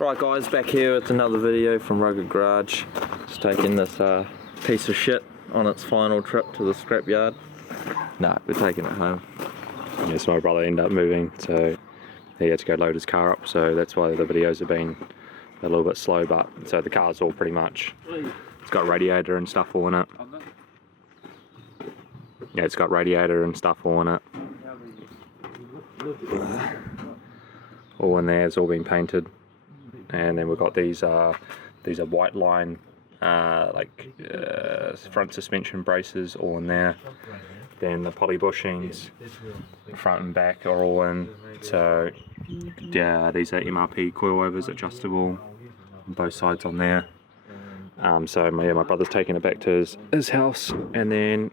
Right guys, back here with another video from Rugged Garage. Just taking this piece of shit on its final trip to the scrapyard. Nah, we're taking it home. Yeah, so my brother ended up moving, so he had to go load his car up, so that's why the videos have been a little bit slow, but so the car's all pretty much, it's got radiator and stuff all in it. Yeah, it's got radiator and stuff all in it. All in there, it's all been painted. And then we've got these are white line front suspension braces all in there. Then the poly bushings front and back are all in. So yeah, these are MRP coilovers, adjustable on both sides on there. So yeah, my brother's taking it back to his house, and then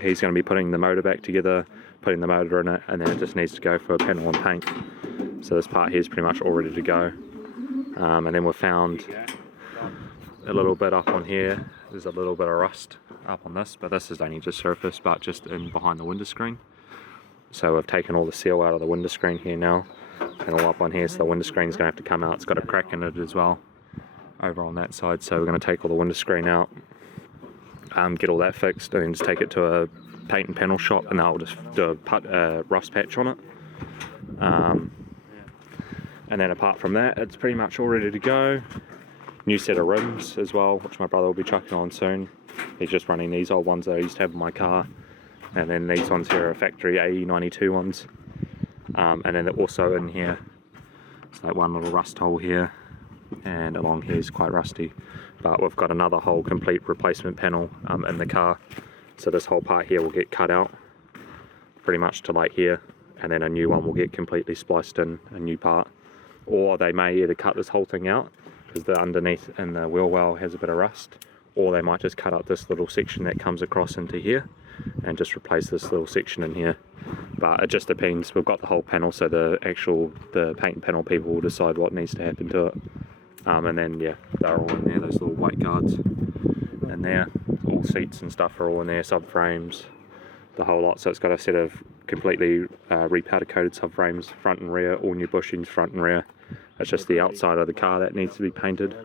he's going to be putting the motor back together, putting the motor in it, and then it just needs to go for a panel and paint. So this part here is pretty much all ready to go. And then we've found a little bit up on here. There's a little bit of rust up on this, but this is only just surface, but just in behind the window screen. So we've taken all the seal out of the window screen here now, and all up on here, so the window screen's going to have to come out. It's got a crack in it as well over on that side, so we're going to take all the window screen out, get all that fixed, and then just take it to a paint and panel shop, and they'll just do a rust patch on it. And then apart from that, it's pretty much all ready to go. New set of rims as well, which my brother will be chucking on soon. He's just running these old ones that I used to have in my car. And then these ones here are factory AE92 ones. And then they're also in here, it's like one little rust hole here, and along here is quite rusty. But we've got another whole complete replacement panel in the car. So this whole part here will get cut out, pretty much to like here. And then a new one will get completely spliced in, a new part. Or they may either cut this whole thing out, because the underneath in the wheel well has a bit of rust, or they might just cut out this little section that comes across into here and just replace this little section in here. But it just depends. We've got the whole panel, so the paint and panel people will decide what needs to happen to it. And then yeah, they're all in there, those little white guards in there. All seats and stuff are all in there, subframes, the whole lot. So it's got a set of completely repowder coated subframes, front and rear, all new bushings front and rear. It's just the outside of the car that needs to be painted.